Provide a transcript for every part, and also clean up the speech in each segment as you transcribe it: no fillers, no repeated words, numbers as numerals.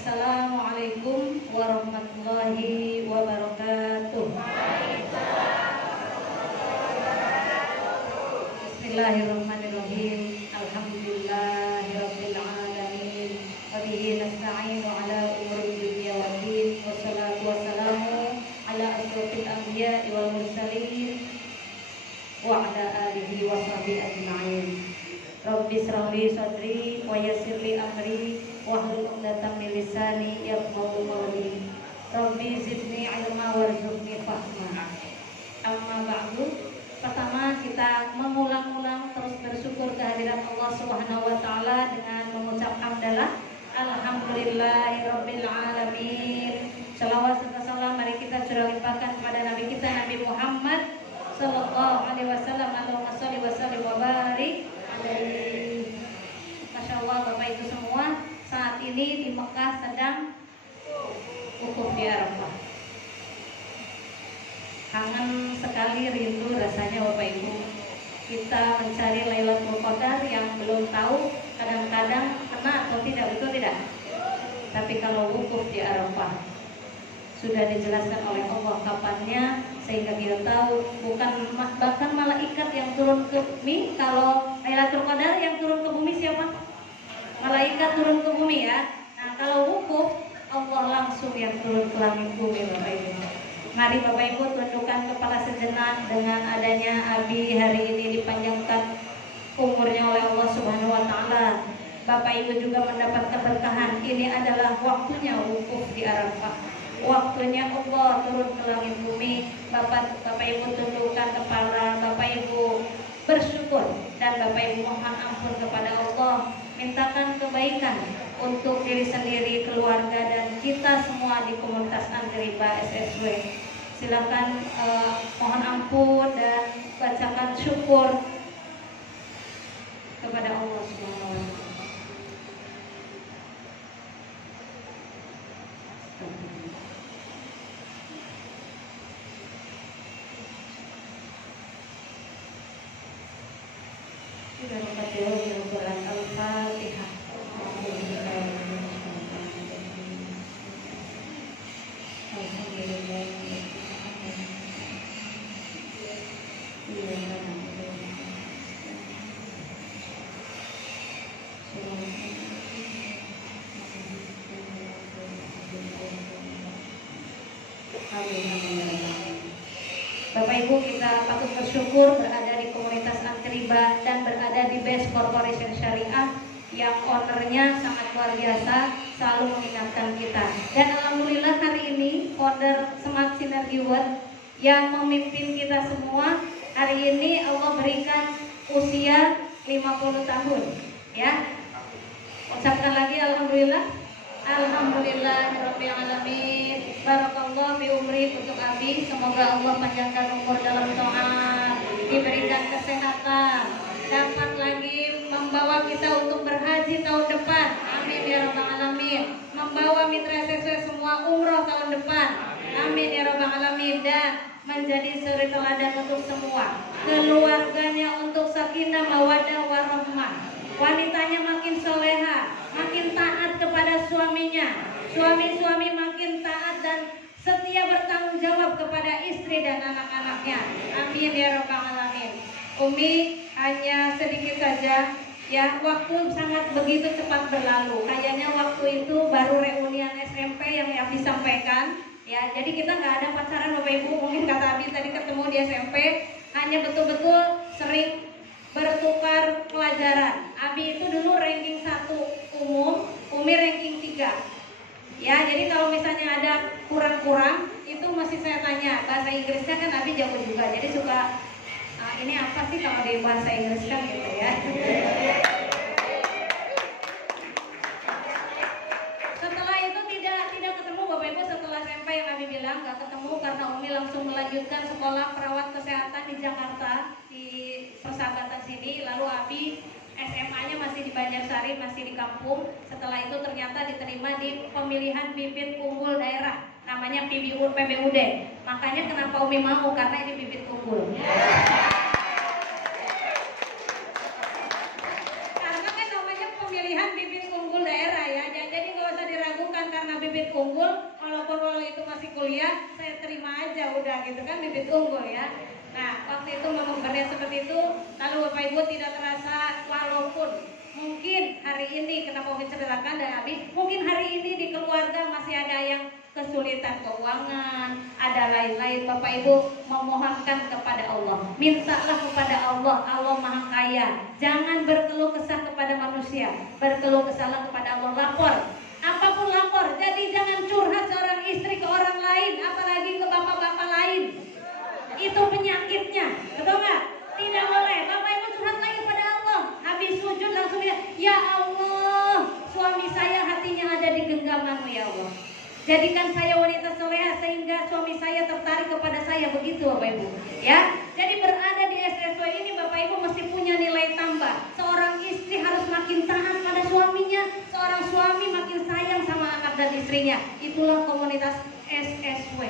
Assalamualaikum warahmatullahi wabarakatuh. Bismillahirrahmanirrahim. Alhamdulillahirabbil alamin. Wa bihi nasta'inu ala umuri dunya waddin. Wassalatu wassalamu ala asyrofil anbiya'i wal mursalin wa ala alihi wa sahbihi ajma'in. Rabbi shrah li sadri wa yassir li amri wahlul 'uqdatam min lisani yafqahu qawli. Rabbi zidni ilma warzuqni fahma. Amma ba'du. Pertama, kita mengulang-ulang terus bersyukur kehadirat Allah Subhanahu wa taala dengan mengucap hamdalah alhamdulillahirabbil alamin. Shalawat serta salam mari kita curah limpahkan kepada Nabi kita Nabi Muhammad sallallahu alaihi wasallam. Allahumma shalli wa sallim wa barik alaihi. Masya Allah Bapak Ibu semua, saat ini di Mekah sedang wukuf di Arafah. Kangen sekali, rindu rasanya Bapak Ibu. Kita mencari Lailatul Qadar yang belum tahu, kadang-kadang kena atau tidak, betul tidak? Tapi kalau wukuf di Arafah sudah dijelaskan oleh Allah kapannya, sehingga kita tahu. Bukan bahkan malaikat yang turun ke bumi. Kalau Lailatul Qadar yang turun ke bumi siapa? Malaikat turun ke bumi ya. Nah kalau wukuf, Allah langsung yang turun ke langit bumi Bapak Ibu. Mari Bapak Ibu tundukkan kepala sejenak. Dengan adanya Abi hari ini dipanjangkan umurnya oleh Allah Subhanahu wa taala, Bapak Ibu juga mendapat keberkahan. Ini adalah waktunya wukuf di Arafah. Waktunya Allah turun ke langit bumi. Bapak Ibu tundukkan kepala, Bapak Ibu bersyukur, dan Bapak Ibu mohon ampun kepada Allah. Mintakan kebaikan untuk diri sendiri, keluarga, dan kita semua di komunitas Antriba SSW. Silakan mohon ampun dan bacakan syukur kepada Allah Subhanahu wa taala. Sudah membaca Quran Al-Fatihah. Bapak Ibu, kita patut bersyukur berada di komunitas Antriba dan berada di Best Corporation Syariah yang ownernya sangat luar biasa, selalu mengingatkan kita. Dan alhamdulillah hari ini founder Smart Synergy World yang memimpin kita semua hari ini Allah berikan usia 50 tahun ya. Ucapkan lagi alhamdulillah. Alhamdulillahirabbil alamin. Barakallahu fi umri untuk Abi. Semoga Allah panjangkan umur dalam taat, diberikan kesehatan, dapat lagi membawa kita untuk berhaji tahun depan. Amin ya rabbal alamin. Membawa mitra sesuai semua umroh tahun depan. Amin ya rabbal alamin. Dan menjadi suri teladan untuk semua. Keluarganya untuk sakinah mawaddah warahmah. Wanitanya makin soleha, makin taat kepada suaminya. Suami-suami makin taat dan setia bertanggung jawab kepada istri dan anak-anaknya. Amin ya rabbal alamin. Umi, hanya sedikit saja ya, waktu sangat begitu cepat berlalu. Kayaknya waktu itu baru reunian SMP yang Abi sampaikan ya. Jadi kita nggak ada pacaran Bapak Ibu. Mungkin kata Abi tadi ketemu di SMP, hanya betul-betul sering bertukar pelajaran. Abi itu dulu ranking 1 umum, Umi ranking 3. Ya, jadi kalau misalnya ada kurang-kurang itu masih saya tanya. Bahasa Inggrisnya kan Abi jago juga. Jadi suka ini apa sih kalau di bahasa Inggris kan gitu ya. Setelah itu tidak ketemu Bapak Ibu. Setelah SMP yang Abi bilang nggak ketemu karena Umi langsung melanjutkan sekolah perawat kesehatan di Jakarta di Persahabatan sini. Lalu Abi SMA-nya masih di Banjarsari, masih di kampung. Setelah itu ternyata diterima di pemilihan bibit unggul daerah, namanya PBUD. Makanya kenapa Umi mau, karena ini bibit unggul. Karena kan namanya pemilihan bibit unggul daerah ya. Jadi nggak usah diragukan bibit unggul, walaupun kalau itu masih kuliah, saya terima aja udah gitu kan, bibit unggul ya. Nah, waktu itu memang berniat seperti itu, lalu Bapak Ibu tidak terasa, walaupun mungkin hari ini kenapa Umi ceritakan dan Abi, mungkin hari ini di keluarga masih ada yang kesulitan keuangan, ada lain-lain. Bapak Ibu memohonkan kepada Allah, mintalah kepada Allah, Allah Maha Kaya. Jangan berkeluh kesah kepada manusia, berkeluh kesahlah kepada Allah. Lapor, apapun lapor. Jadi jangan curhat seorang istri ke orang lain, apalagi ke bapak-bapak lain. Itu penyakitnya, betul nggak? Tidak boleh. Bapak Ibu curhat lagi kepada Allah, habis sujud langsung bilang, ya Allah, suami saya hatinya ada di genggaman-Mu ya Allah. Jadikan saya wanita soleha sehingga suami saya tertarik kepada saya, begitu Bapak Ibu. Ya, jadi berada di SSW ini Bapak Ibu mesti punya nilai tambah. Seorang istri harus makin taat pada suaminya, seorang suami makin sayang sama anak dan istrinya. Itulah komunitas SSW.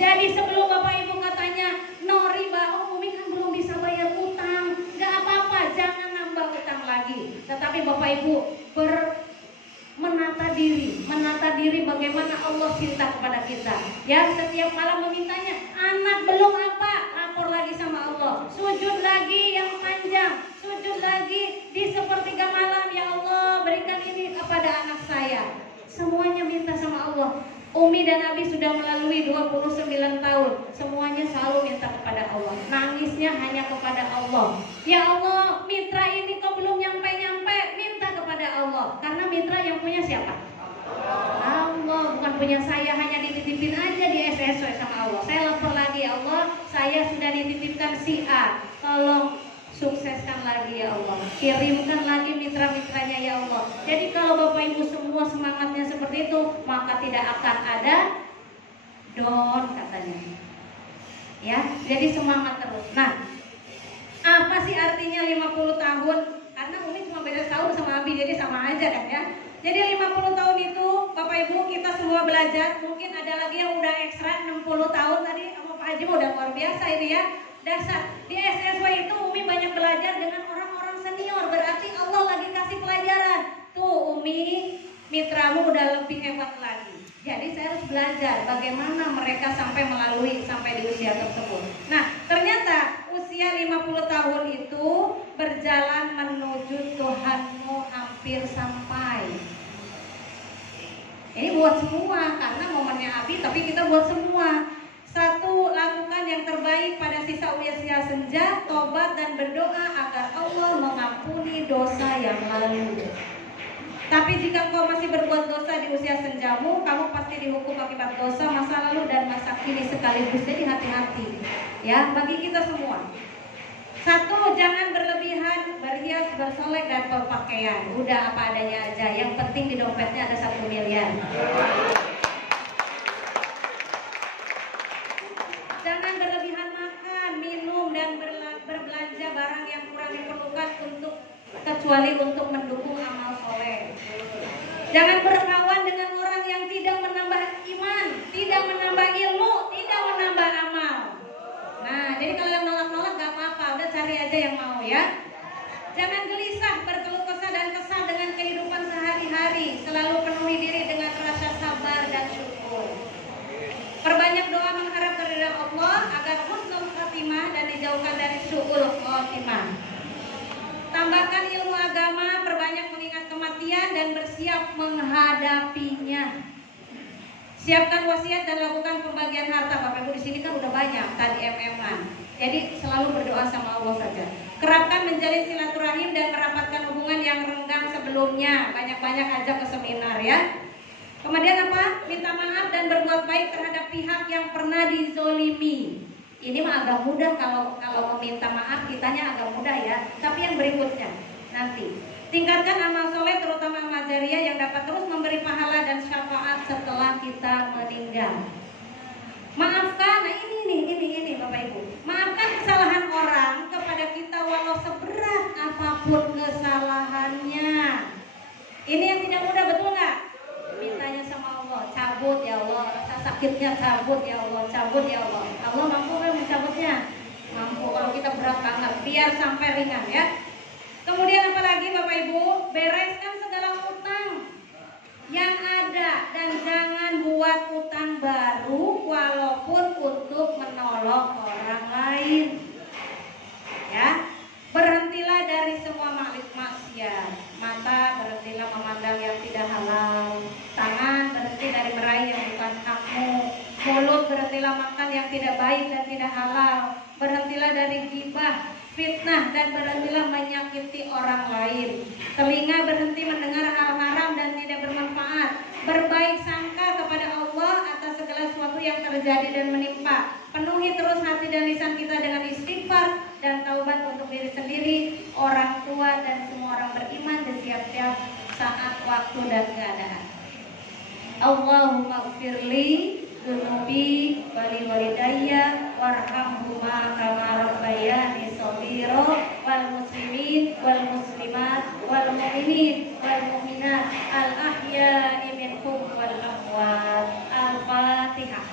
Jadi sebelum Bapak Ibu katanya no riba, Umi kan belum bisa bayar utang, gak apa-apa, jangan nambah utang lagi. Tetapi Bapak Ibu menata diri bagaimana Allah cinta kepada kita. Ya, setiap malam memintanya, anak belum apa, lapor lagi sama Allah. Sujud lagi yang panjang, sujud lagi di sepertiga malam, ya Allah berikan ini kepada anak saya. Semuanya minta sama Allah. Umi dan Abi sudah melalui 29 tahun, semuanya selalu minta kepada Allah. Nangisnya hanya kepada Allah. Ya Allah, mitra ini kok belum nyampe-nyampe, minta kepada Allah. Karena mitra yang punya siapa? Allah, bukan punya saya, hanya dititipin aja di SSW sama Allah. Saya lapor lagi, ya Allah, saya sudah dititipkan si A, tolong sukseskan lagi ya Allah, kirimkan lagi mitra-mitranya ya Allah. Jadi kalau Bapak Ibu semua semangatnya seperti itu, maka tidak akan ada down katanya. Ya, jadi semangat terus. Nah, apa sih artinya 50 tahun? Karena Umi cuma beda tahun sama Abi, jadi sama aja kan ya. Jadi 50 tahun itu Bapak Ibu kita semua belajar. Mungkin ada lagi yang udah ekstra 60 tahun tadi sama Pak Haji udah luar biasa ini ya. Dasar di SSW itu Umi banyak belajar dengan orang-orang senior, berarti Allah lagi kasih pelajaran. Tuh Umi, mitramu udah lebih hebat lagi. Jadi saya harus belajar bagaimana mereka sampai di usia tersebut. Nah, ternyata usia 50 tahun itu berjalan menuju Tuhanmu hampir sampai. Ini buat semua, karena momennya Abi, tapi kita buat semua. Satu, lakukan yang terbaik pada sisa usia senja, tobat dan berdoa agar Allah mengampuni dosa yang lalu. Tapi jika kau masih berbuat dosa di usia senjamu, kamu pasti dihukum akibat dosa masa lalu dan masa kini sekaligus. Jadi hati-hati ya, bagi kita semua. Satu, jangan berlebihan berhias, bersolek dan berpakaian. Udah apa adanya aja, yang penting di dompetnya ada 1 miliar. Jangan berlebihan makan, minum, dan berbelanja barang yang kurang diperlukan kecuali untuk mendukung amal soleh. Jangan berkawan dengan orang yang tidak menambah iman, tidak menambah ilmu, tidak menambah amal. Nah, jadi kalau yang nolak-nolak gak apa-apa, udah cari aja yang mau ya. Jangan gelisah, berkeluh kesah dan kesal dengan kehidupan sehari-hari. Selalu penuhi diri dengan rasa sabar dan syukur. Perbanyak doa mengharap keridhaan Allah agar husnul khatimah dan dijauhkan dari su'ul khatimah. Tambahkan ilmu agama, perbanyak mengingat kematian dan bersiap menghadapinya. Siapkan wasiat dan lakukan pembagian harta. Bapak Ibu di sini kan udah banyak tadi MM-an. Jadi selalu berdoa sama Allah saja. Kerapkan menjalin silaturahim dan merapatkan hubungan yang renggang sebelumnya. Banyak-banyak ajak ke seminar ya. Kemudian apa? Minta maaf dan berbuat baik terhadap pihak yang pernah dizolimi. Ini mah agak mudah kalau meminta maaf, kitanya agak mudah ya. Tapi yang berikutnya nanti. Tingkatkan amal soleh terutama amal jariah yang dapat terus memberi pahala dan syafaat setelah kita meninggal. Maafkan, nah ini Bapak Ibu. Maafkan kesalahan orang kepada kita walau seberat apapun kesalahannya. Ini yang tidak mudah, betul nggak? Mintanya sama Allah, cabut ya Allah, rasa sakitnya cabut ya Allah, cabut ya Allah. Allah mampu kan mencabutnya? Mampu kalau kita berat banget, biar sampai ringan ya. Kemudian apalagi Bapak Ibu, bereskan segala utang yang ada dan berhentilah makan yang tidak baik dan tidak halal, berhentilah dari ghibah, fitnah, dan berhentilah menyakiti orang lain. Telinga berhenti mendengar hal haram dan tidak bermanfaat. Berbaik sangka kepada Allah atas segala sesuatu yang terjadi dan menimpa. Penuhi terus hati dan lisan kita dengan istighfar dan taubat untuk diri sendiri, orang tua, dan semua orang beriman di setiap saat, waktu, dan keadaan. Allahumma gfirli dunubi wali walidayya warhamhuma kama rabbayani shaghira wal muslimin wal muslimat wal mu'minin wal mu'minat al ahya'i minhum wal amwat. Al-Fatihah.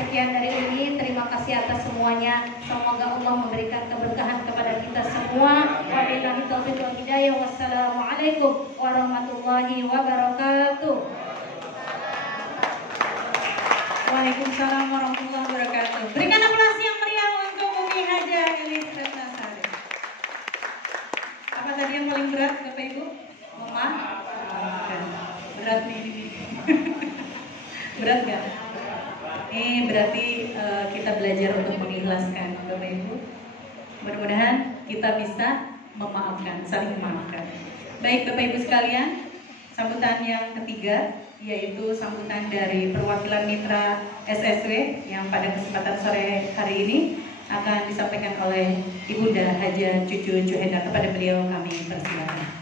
Sekian dari ini, terima kasih atas semuanya. Semoga Allah memberikan keberkahan kepada kita semua. Wabillahi taufiq wal hidayah. Wassalamualaikum warahmatullahi wabarakatuh. Waalaikumsalam warahmatullahi wabarakatuh. Berikan aplaus yang meriah untuk Umi Haja Elis Ratnasari. Apa tadi yang paling berat Bapak Ibu? Memaafkan. Berat nih ini. Berat gak? Ini berarti kita belajar untuk mengikhlaskan Bapak Ibu. Mudah-mudahan kita bisa memaafkan, saling memaafkan. Baik Bapak Ibu sekalian, sambutan yang ketiga yaitu sambutan dari perwakilan mitra SSW yang pada kesempatan sore hari ini akan disampaikan oleh Ibunda Haja Cucu Juhenda. Kepada beliau kami persilakan.